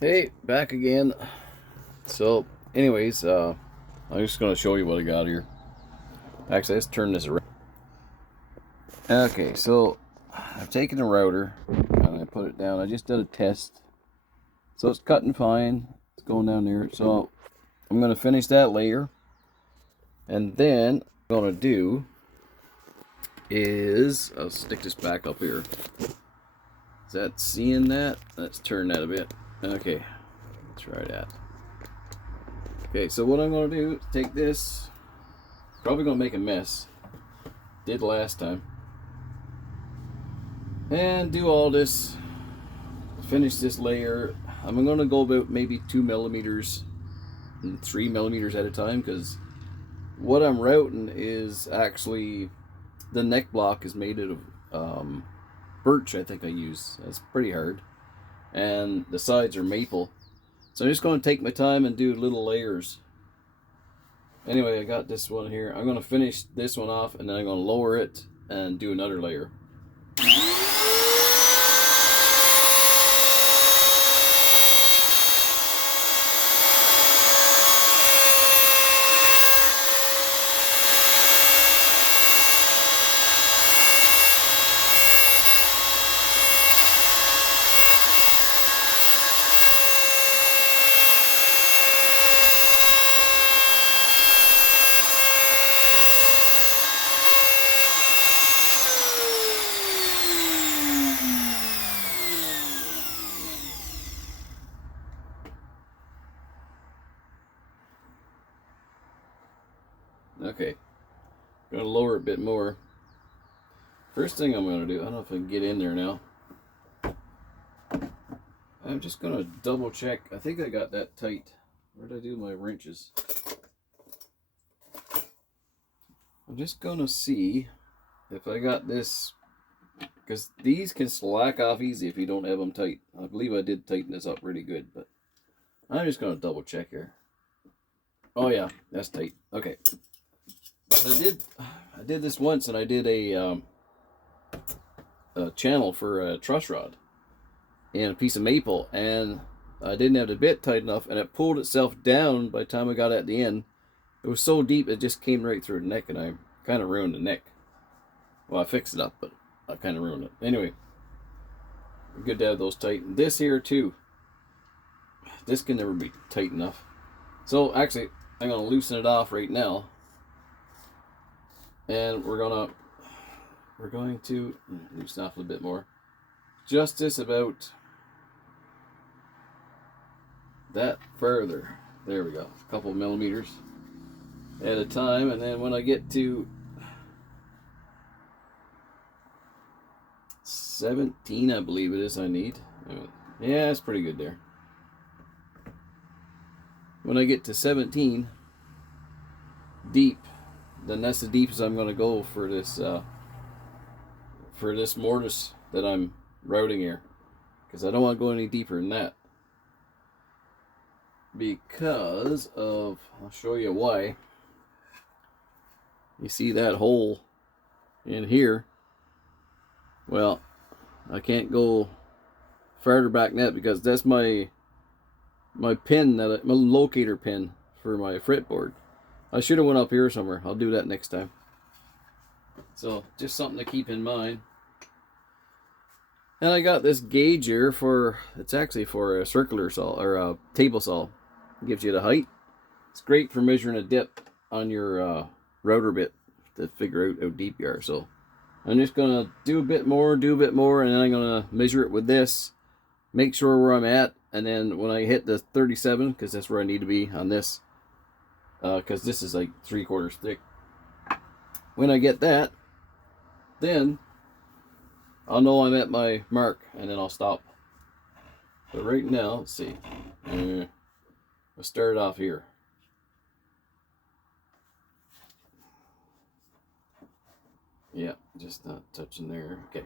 Hey, back again. So, anyways, I'm just gonna show you what I got here. Actually, let's turn this around. Okay, so I've taken the router and I put it down. I just did a test, so it's cutting fine. It's going down there. So I'm gonna finish that layer, and then what I'm gonna do is I'll stick this back up here. Is that seeing that? Let's turn that a bit. Okay, try that. Okay, so what I'm gonna do is take this. Probably gonna make a mess. Did last time. And do all this. Finish this layer. I'm gonna go about maybe 2 millimeters and 3 millimeters at a time, because what I'm routing is actually the neck block is made out of birch. I think I use. That's pretty hard, and the sides are maple. So I'm just going to take my time and do little layers. Anyway, I got this one here. I'm going to finish this one off, and then I'm going to lower it and do another layer. Okay, I'm going to lower it a bit more. First thing I'm going to do, I don't know if I can get in there now. I'm just going to double check. I think I got that tight. Where did I do my wrenches? I'm just going to see if I got this, because these can slack off easy if you don't have them tight. I believe I did tighten this up really good, but I'm just going to double check here. Oh yeah, that's tight. Okay. I did this once, and I did a channel for a truss rod and a piece of maple, and I didn't have the bit tight enough, and it pulled itself down by the time I got at the end. It was so deep it just came right through the neck, and I kind of ruined the neck. Well, I fixed it up, but I kind of ruined it. Anyway, good to have those tight. And this here too, this can never be tight enough. So actually, I'm going to loosen it off right now, and we're going to loosen off a little bit more. Just this about that further. There we go. A couple millimeters at a time, and then when I get to 17, I believe it is, I need. Yeah, it's pretty good there. When I get to 17 deep, then that's the deepest I'm going to go for this mortise that I'm routing here, because I don't want to go any deeper than that, because of, I'll show you why. You see that hole in here? Well, I can't go farther back than that, because that's my pin, my locator pin for my fretboard. I should have went up here somewhere. I'll do that next time. So just something to keep in mind. And I got this gauge here it's actually for a circular saw, or a table saw. It gives you the height. It's great for measuring a dip on your router bit to figure out how deep you are. So I'm just going to do a bit more, and then I'm going to measure it with this, make sure where I'm at, and then when I hit the 37, because that's where I need to be on this, because this is like 3/4 thick. When I get that, then I'll know I'm at my mark, and then I'll stop. But right now, let's see. We'll start off here. Yeah, just not touching there. Okay.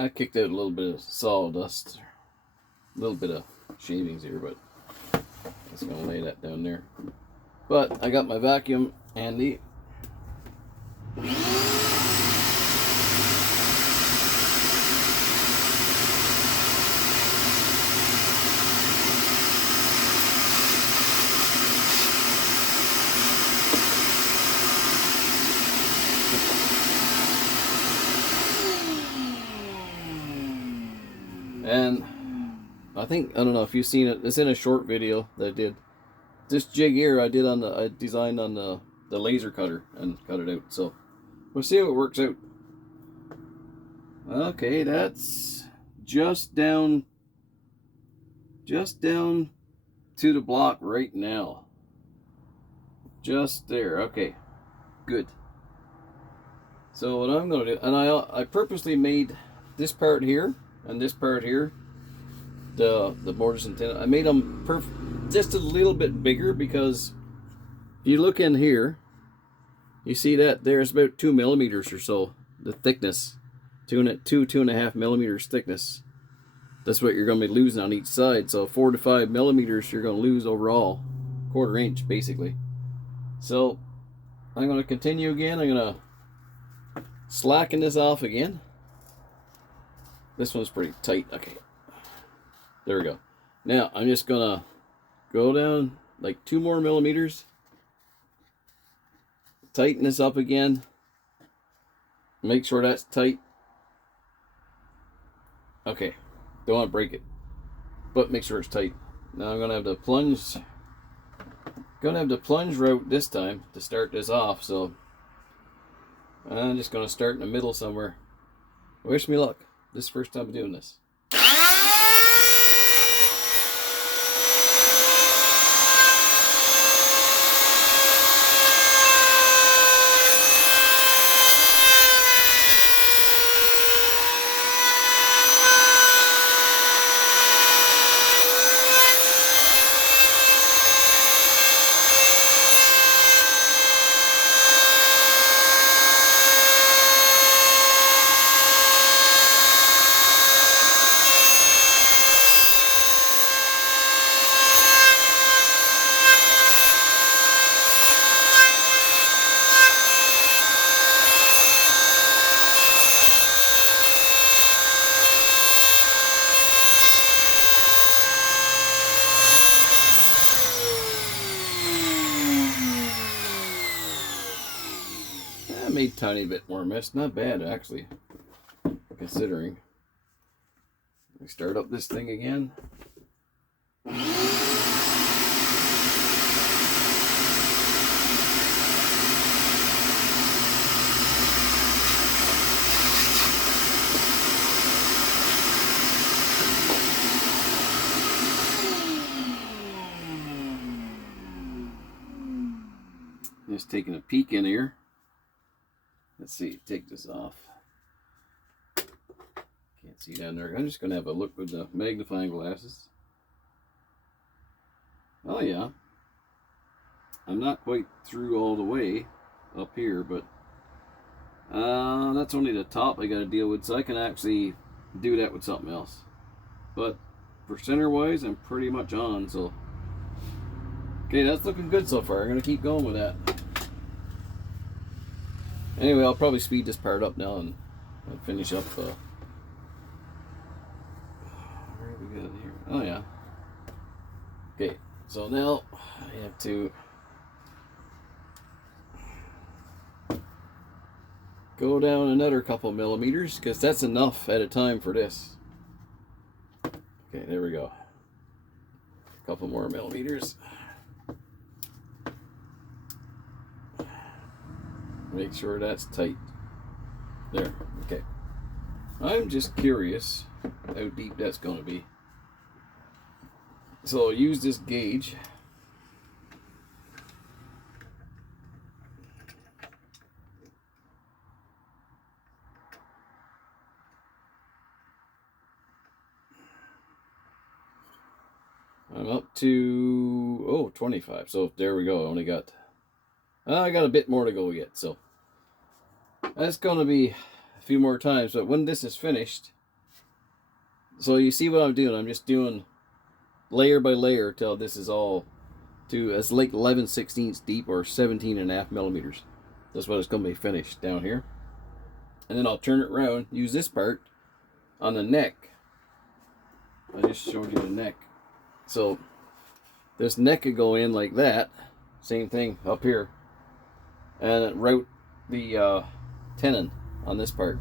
I kicked out a little bit of sawdust, a little bit of shavings here, but I'm just gonna lay that down there. But I got my vacuum handy. And I don't know if you've seen it, it's in a short video that I did. This jig here I designed on the laser cutter and cut it out. So we'll see how it works out. Okay, that's just down to the block right now. Just there. Okay, good. So what I'm gonna do, and I purposely made this part here and this part here, the mortise and tenon, I made them just a little bit bigger, because if you look in here, you see that there's about 2 millimeters or so, the thickness, 2.5 millimeters thickness. That's what you're going to be losing on each side. So 4 to 5 millimeters you're going to lose overall, 1/4 inch basically. So I'm going to continue again. I'm going to slacken this off again. This one's pretty tight. Okay, there we go. Now I'm just going to go down like 2 more millimeters. Tighten this up again. Make sure that's tight. Okay, don't want to break it, but make sure it's tight. Now I'm gonna have the plunge. Route this time to start this off. So I'm just gonna start in the middle somewhere. Wish me luck. This is the first time I'm doing this. Made a tiny bit more mess. Not bad, actually, considering. We start up this thing again. Just taking a peek in here. Let's see, take this off. Can't see down there. I'm just going to have a look with the magnifying glasses. Oh yeah. I'm not quite through all the way up here, but that's only the top I got to deal with, so I can actually do that with something else. But for center wise, I'm pretty much on, so. Okay, that's looking good so far. I'm going to keep going with that. Anyway, I'll probably speed this part up now and finish up. Where have we got here? Oh yeah. Okay, so now I have to go down another couple millimeters, because that's enough at a time for this. Okay, there we go. A couple more millimeters. Make sure that's tight. There, okay. I'm just curious how deep that's going to be. So I'll use this gauge. I'm up to 25. So there we go. I got a bit more to go yet, so that's gonna be a few more times. But when this is finished, So you see what I'm doing. I'm just doing layer by layer till this is all to, it's like 11/16 deep or 17.5 millimeters. That's what it's going to be finished down here. And then I'll turn it around, use this part on the neck. I just showed you the neck. So this neck could go in like that. Same thing up here. And route the tenon on this part.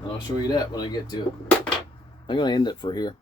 And I'll show you that when I get to it. I'm going to end it for here.